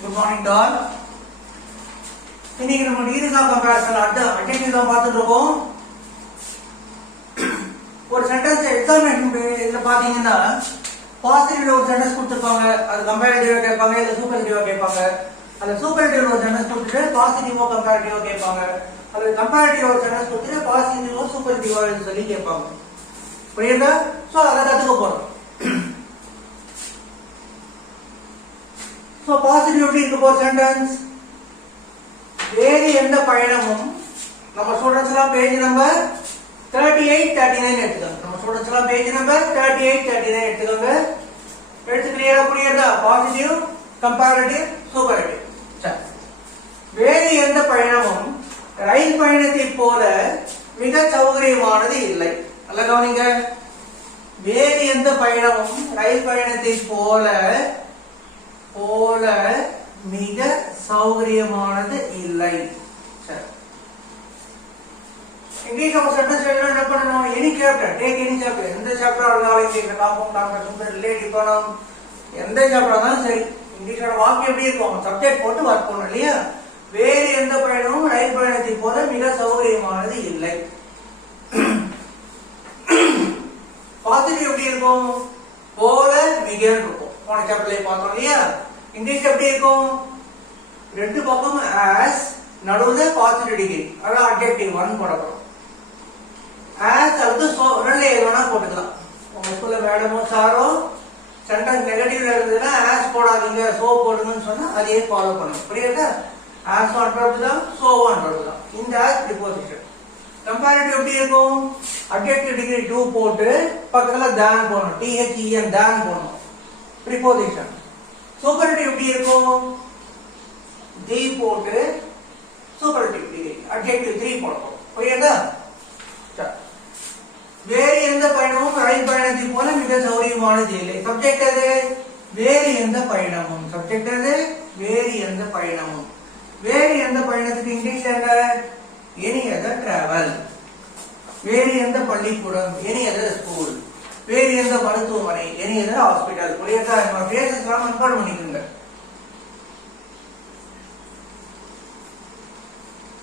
Good morning to all. இன்னைக்கு நம்ம decrease of comparison adjective தான் பார்த்துட்டு இருக்கோம். ஒரு சென்டென்ஸ் எக்ஸாமினேஷன் இதுல பாத்தீங்கன்னா பாசிட்டிவ்ல ஒரு சென்டென்ஸ் கொடுத்துருப்பாங்க, அது கம்பேரிட்டிவா கேட்பாங்க, இல்ல சூப்பர்லேட்டிவா கேட்பாங்க. அந்த சூப்பர்லேட்டிவ் ஒரு சென்டென்ஸ் கொடுத்துட்டு பாசிட்டிவோ கம்பேரிட்டிவோ கேட்பாங்க, அல்லது கம்பேரிட்டிவ் ஒரு சென்டென்ஸ் கொடுத்துட்டு பாசிட்டிவோ சூப்பர்லேட்டிவா சொல்லி கேட்பாங்க. புரியுதா? சோ அதை கத்துக்க போறோம். சோ பாசிட்டிவ் எப்படி இருக்க போற சென்டென்ஸ்? வேறு எந்த பயணமும் நம்ம ஸ்டூடெண்ட்ஸ் எல்லாம் பேஜ் நம்பர் 38 39 எடுத்துக்கோங்க. நம்ம ஸ்டூடெண்ட்ஸ் எல்லாம் பேஜ் நம்பர் 38 39 எடுத்துக்கோங்க. எடுத்து கிளியரா புரியுதா? Positive, comparative, superlative. சரி. வேறு எந்த பயணமும் ரயில் பயணத்தை போல மிக சௌகரியமானது இல்லை. நல்ல கவனிங்க. வேறு எந்த பயணமும் ரயில் பயணத்தை போல மிக சௌகரியமானது இல்லை. சரி. இங்கிலீஷ் நம்ம சென்டென்ஸ் என்ன பண்ணணும்? Any chapter, take any chapter. எந்த சாப்டர் ஆனாலும் இந்த காம்பவுண்ட் கான்செப்ட் ரிலேட் பண்ணணும். எந்த சாப்டர் ஆனாலும் சரி, இங்கிலீஷோட வாக்கியம் எப்படி இருக்கும்? சப்ஜெக்ட் போட்டு ஒர்க் பண்ணணும் இல்லையா? வேறு எந்த பயணமும் ரயில் பயணத்தை போல மிக சௌகரியமானது இல்லை. பாசிட்டிவ் எப்படி இருக்கும்? போல மிக இருக்கும். போன சாப்டர்ல பார்த்தோம் இல்லையா? இங்கிலீஷ் எப்படி இருக்கும்? ரெண்டு பக்கம் as நடுவுல பாசிட்டிவ் டிகிரி, அதாவது அட்ஜெக்டிவ் 1 போடணும். as அல்லது so ரெண்டுல எது வேணா போட்டுக்கலாம். உங்க ஸ்கூல்ல மேடமோ சாரோ சென்டென்ஸ் நெகட்டிவ்ல இருந்ததுன்னா as போடாதீங்க so போடுங்கன்னு சொன்னா அதையே ஃபாலோ பண்ணணும். புரியுதா? as one verb தான், so one verb தான். இந்த as preposition. கம்பேரிட்டிவ் எப்படி இருக்கும்? அட்ஜெக்டிவ் டிகிரி 2 போட்டு பக்கத்துல than போடணும், then than போடணும். preposition. சூப்பர்லேட்டிவ் எப்படி இருக்கும்? தி போட்டு சூப்பர்லேட்டிவ் டிகிரி அட்ஜெக்டிவ் 3 போடணும். புரியுதா? வேறு எந்த பயணமும் ரயில் பயணத்தை போல மிக சௌகரியமானது இல்லை. சப்ஜெக்ட் அது வேறு எந்த பயணமும். சப்ஜெக்ட் அது வேறு எந்த பயணமும். வேறு எந்த பயணத்துக்கு இங்கிலீஷ் என்ன? Any other travel. வேறு எந்த பள்ளிக்கூடம்? Any other school. வேறு எந்த மருத்துவமனை? Any other hospital. புரியுதா? நம்ம பேசஸ் எல்லாம் ரெக்கார்ட் பண்ணிக்கோங்க.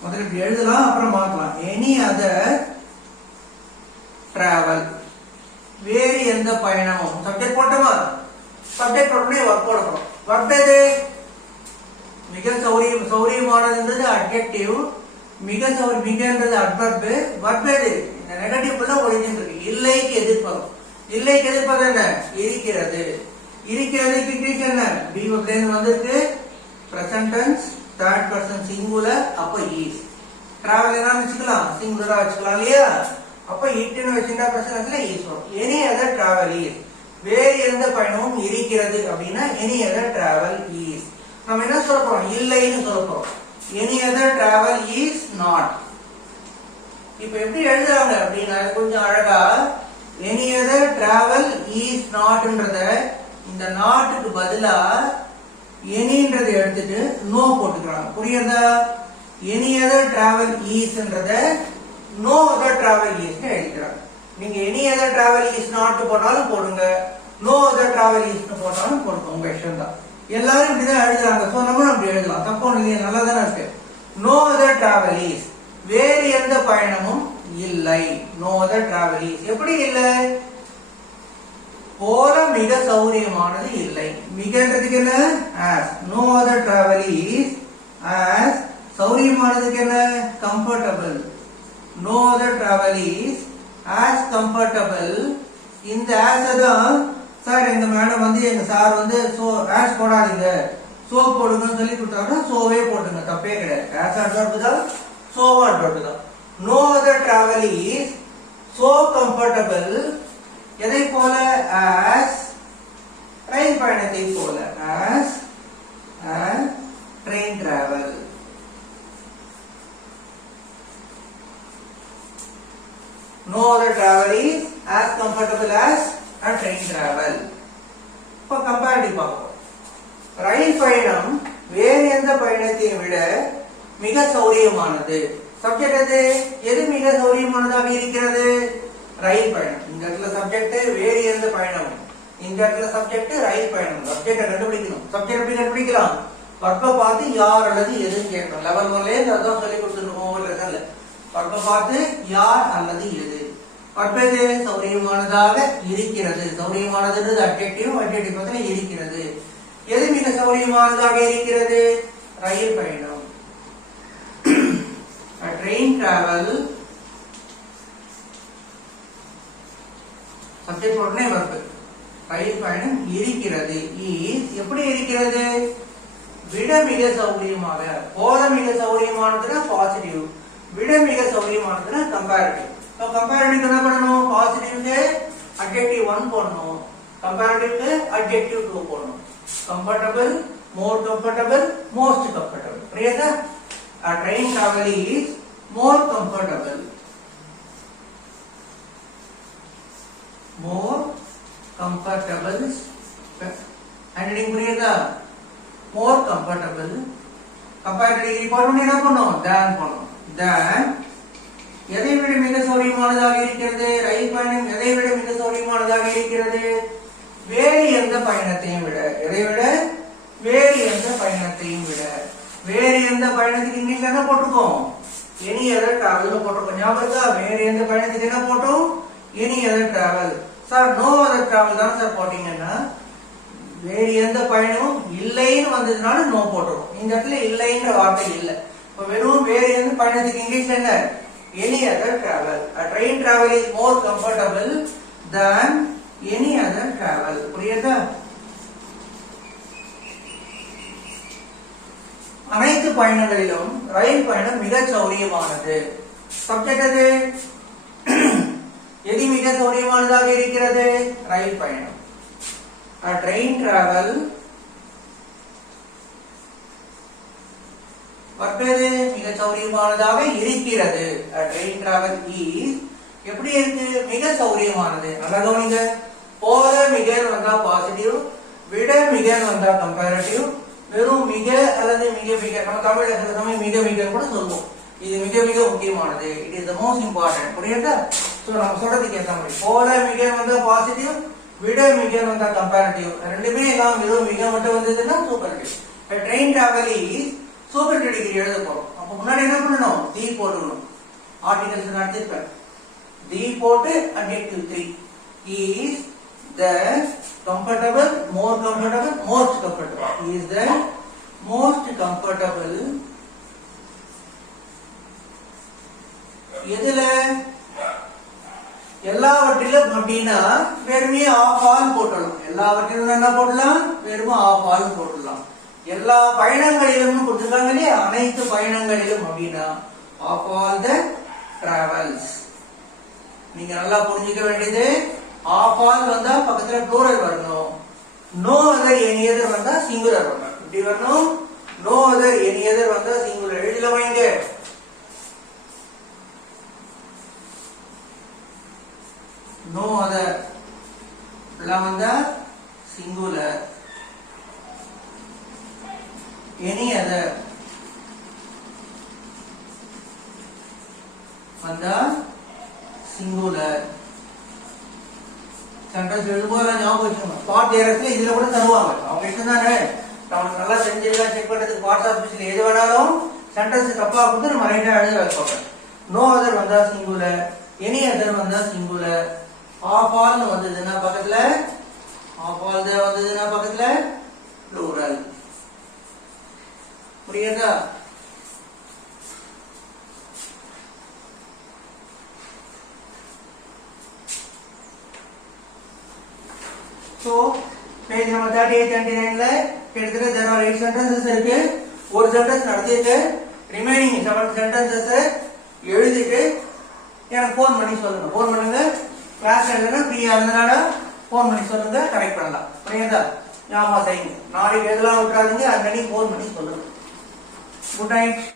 முதல்ல இப்படி எழுதலாம், அப்புறம் மாத்தலாம். Any other travel. வேறு எந்த பயணமும். சப்ஜெக்ட் போட்டோமா? சப்ஜெக்ட் போட்டோம்னா ஒர்க் போடணும். ஒர்க் எது? மிக சௌரியமானதுன்றது அட்ஜெக்டிவ், மிகன்றது அட்வர்ப். வர்ப் எது? இந்த நெகட்டிவ் தான் ஒரிஜின் இருக்கு. இல்லைக்கு எதிர்ப்பதும். இல்லைக்கு எதிர்ப்பது என்ன? இருக்கிறது. இருக்கிறதுக்கு இங்கிலீஷ் என்ன? பி வெர்ப்ல வந்திருக்கு. Present tense, third person singular, அப்ப இஸ். டிராவல் என்ன வச்சுக்கலாம்? சிங்குலரா வச்சுக்கலாம் இல்லையா? அப்ப இட்னு வச்சிருந்தா பிரசன்ட்ல இஸ் வரும். Any other travel is. வேறு எந்த பயணமும் இருக்கிறது அப்படின்னா எனி அதர் டிராவல் இஸ். நம்ம என்ன சொல்ல போறோம்? இல்லைன்னு சொல்ல போறோம். Any other travel is not. இப்ப எப்படி எழுதுறாங்க அப்படின்னா கொஞ்சம் அழகா எனி அதர் டிராவல் இஸ் நாட்ன்றத இந்த நாட்டுக்கு பதிலா எனின்றதை எடுத்துட்டு நோ போட்டுக்கிறாங்க. புரியுதா? எனி அதர் டிராவல் இஸ்ன்றத நோ அதர் டிராவல் இஸ் எழுதிக்கிறாங்க. நீங்க any other travel is not போட்டாலும் போடுங்க, நோ அதர் டிராவல் இஸ் போட்டாலும் போடுங்க, உங்க இஷ்டம் தான். எல்லாரும் இப்படிதான் எழுதுறாங்க. சோ நம்ம அப்படி எழுதலாம், தப்பு ஒண்ணு நல்லா தானே இருக்கு. No other travel is. வேறு எந்த பயணமும் இல்லை. No other travel is. எப்படி இல்லை? போல மிக சௌகரியமானது இல்லை. மிகன்றதுக்கு என்ன? as. No other travel is as. சௌகரியமானதுக்கு என்ன? Comfortable. No other travel is as comfortable. இந்த as தான் சார் எங்க மேடம் எங்க சார் சோ as போடாதீங்க சோ போடுங்கன்னு சொல்லி கொடுத்தாங்கன்னா சோவே போடுங்க, தப்பே கிடையாது. as அட்வர்ப் தான், so அட்வர்ப் தான். No other travel is so comfortable. எதை போல? as train பயணத்தை போல. as a train travel. No other travel is as comfortable as a train travel. இப்ப கம்பேரிட்டிவ் பார்ப்போம். ரயில் பயணம் வேறு எந்த பயணத்தை விட மிக சௌகரியமானது. சப்ஜெக்ட் எது? எது மிக சௌகரியமானதாக இருக்கிறது? ரயில் பயணம். இந்த இடத்துல சப்ஜெக்ட் வேறு எந்த பயணம். இந்த இடத்துல சப்ஜெக்ட் ரயில் பயணம். சப்ஜெக்ட் கண்டுபிடிக்கணும். சப்ஜெக்ட் எப்படி கண்டுபிடிக்கலாம்? வர்ப்பை பார்த்து யார் அல்லது எதுன்னு கேட்கணும். லெவல் 1லயே அதான் சொல்லி கொடுத்துருக்கோம் ஒவ்வொரு லெசன்ல. வர்ப்பை பார்த்து யார் அல்லது எது. வர்ப்பது சௌரியமானதாக இருக்கிறது. சௌரியமானதுன்றது அட்ஜெக்டிவ், அட்ஜெக்டிவ் பத்தில இருக்கிறது. எது மிக சௌரியமானதாக இருக்கிறது? ரயில் பயணம். train travel. சப்ஜெக்ட் உடனே வருது. ரயில் பயணம் இருக்கிறது. எப்படி இருக்கிறது? விட மிக சௌகரியமாக. போத மிக சௌகரியமானதுன்னா பாசிட்டிவ், விட மிக சௌகரியமானதுன்னா கம்பேரிட்டிவ். கம்பேரிட்டிவ் என்ன பண்ணணும்? பாசிட்டிவ்க்கு அட்ஜெக்டிவ் 1 போடணும், கம்பேரிட்டிவ்க்கு அட்ஜெக்டிவ் 2 போடணும். கம்ஃபர்டபிள், மோர் கம்ஃபர்டபிள், மோஸ்ட் கம்ஃபர்டபிள். புரியுதா? A train travel is more comfortable. More comfortable. Handling புரியுதா? More comfortable. Comparative degree போடணும், என்ன பண்ணணும்? Than பண்ணணும். Than எதை விட மிக சௌரியமானதாக இருக்கிறது? ரயில் பயணம் எதை விட மிக சௌரியமானதாக இருக்கிறது? வேறு எந்த பயணத்தையும் விட. எதை விட? வேறு எந்த பயணத்தையும் விட. வேறு எந்த பயணத்துக்கு இங்கிலீஷ்ல என்ன போட்டிருக்கோம்? எனி அதர் டிராவல் போட்டிருக்கோம். ஞாபகம் இருக்கா? வேறு எந்த பயணத்துக்கு என்ன போட்டோம்? Any other travel. Sir no other travel தான் சார் போட்டீங்கன்னா வேறு எந்த பயணமும் இல்லைன்னு வந்ததுனால நோ போட்டுருவோம். இந்த இடத்துல இல்லைன்ற வார்த்தை இல்லை. இப்ப வெறும் வேறு எந்த பயணத்துக்கு இங்கிலீஷ்ல என்ன? Any other travel. A train travel is more comfortable than any other travel. புரியுதா? அனைத்து பயணங்களிலும் ரயில் பயணம் மிக சௌரியமானது. சப்ஜெக்ட் அது. எது மிக சௌரியமானதாக இருக்கிறது? ரயில் பயணம். A train travel வர்ப்பது மிக சௌரியமானதாக இருக்கிறது. A train travel is எப்படி இருக்கு? மிக சௌரியமானது. நல்லா கவனிங்க. போத மிக வந்தா பாசிட்டிவ், விட மிக வந்தா கம்பேரிட்டிவ், வெறும் மிக அல்லது மிக மிக நம்ம தமிழ்ல சில சமயம் மிக மிக கூட சொல்லுவோம். இது மிக மிக முக்கியமானது. It is the most important. புரியுதா? சோ நம்ம சொல்றதுக்கு ஏத்த மாதிரி போத மிக வந்தா பாசிட்டிவ், விட மிக வந்தா கம்பேரிட்டிவ், ரெண்டுமே எல்லாம் வெறும் மிக மட்டும் வந்ததுன்னா superlative. train travel is superlative degree எழுத போறோம். அப்ப முன்னாடி என்ன பண்ணணும்? தி போடணும். ஆர்டிகல்ஸ் நடத்திருப்பேன். தி போட்டு adjective 3 is the comfortable, more comfortable, most comfortable. Is the most comfortable. எதுல? எல்லாவற்றிலும் அப்படின்னா வெறுமே ஆஃப் ஆல் போட்டலாம். எல்லாவற்றிலும் என்ன போடலாம்? வெறும் ஆஃப் ஆல் போடலாம். எல்லா பயணங்களிலும் கொடுத்துருக்காங்க இல்லையா? அனைத்து பயணங்களிலும் அப்படின்னா ஆஃப் ஆல் த டிராவல்ஸ். நீங்க நல்லா புரிஞ்சுக்க வேண்டியது ஆஃப் ஆல் வந்தா பக்கத்துல ப்ளூரல் வரணும். நோ அதர் எனி அதர் வந்தா சிங்குலர் வரணும். இப்படி வரணும். நோ அதர் எனி அதர் வந்தா சிங்குலர். எழுதில வைங்க. நோ அதர் எல்லாம் வந்தா சிங்குலர். எனி அதர் வந்தா சிங்குலர். சென்டென்ஸ் எழுதும்போது ஞாபகம் வச்சுக்கணும். ஸ்பாட் டைரக்ட்ல இதுல கூட தருவாங்க. அவங்க இஷ்டம் தானே. நம்ம நல்லா செஞ்சிருக்கா செக் பண்றதுக்கு வாட்ஸ் ஆஃபீஸ்ல எது வேணாலும் சென்டென்ஸ் தப்பா கொடுத்து நம்ம ரைட்டா எழுத வைப்பாங்க. நோ அதர் வந்தா சிங்குலர், எனி அதர் வந்தா சிங்குலர். ஆஃப் ஆல் வந்ததுன்னா பக்கத்துல ஆஃப் ஆல் தான் வந்ததுன்னா பக்கத்துல ப்ளூரல். புரியுதா? So page number 38 39ல கிட்டத்தட்ட there are 8 sentences இருக்கு. ஒரு சென்டென்ஸ் நடத்திட்டு ரிமைனிங் 7 sentences எழுதிட்டு எனக்கு ஃபோன் பண்ணி சொல்லுங்க. ஃபோன் பண்ணுங்க. கிளாஸ் எழுதுனா ஃப்ரீயா இருந்தனால ஃபோன் பண்ணி சொல்லுங்க, கரெக்ட் பண்ணலாம். புரியுதா? ஞாபகம் செய்யுங்க. நாளைக்கு எதெல்லாம் விட்டுறாதீங்க. அன்னைக்கு ஃபோன் பண்ணி சொல்லுங்க. Good night.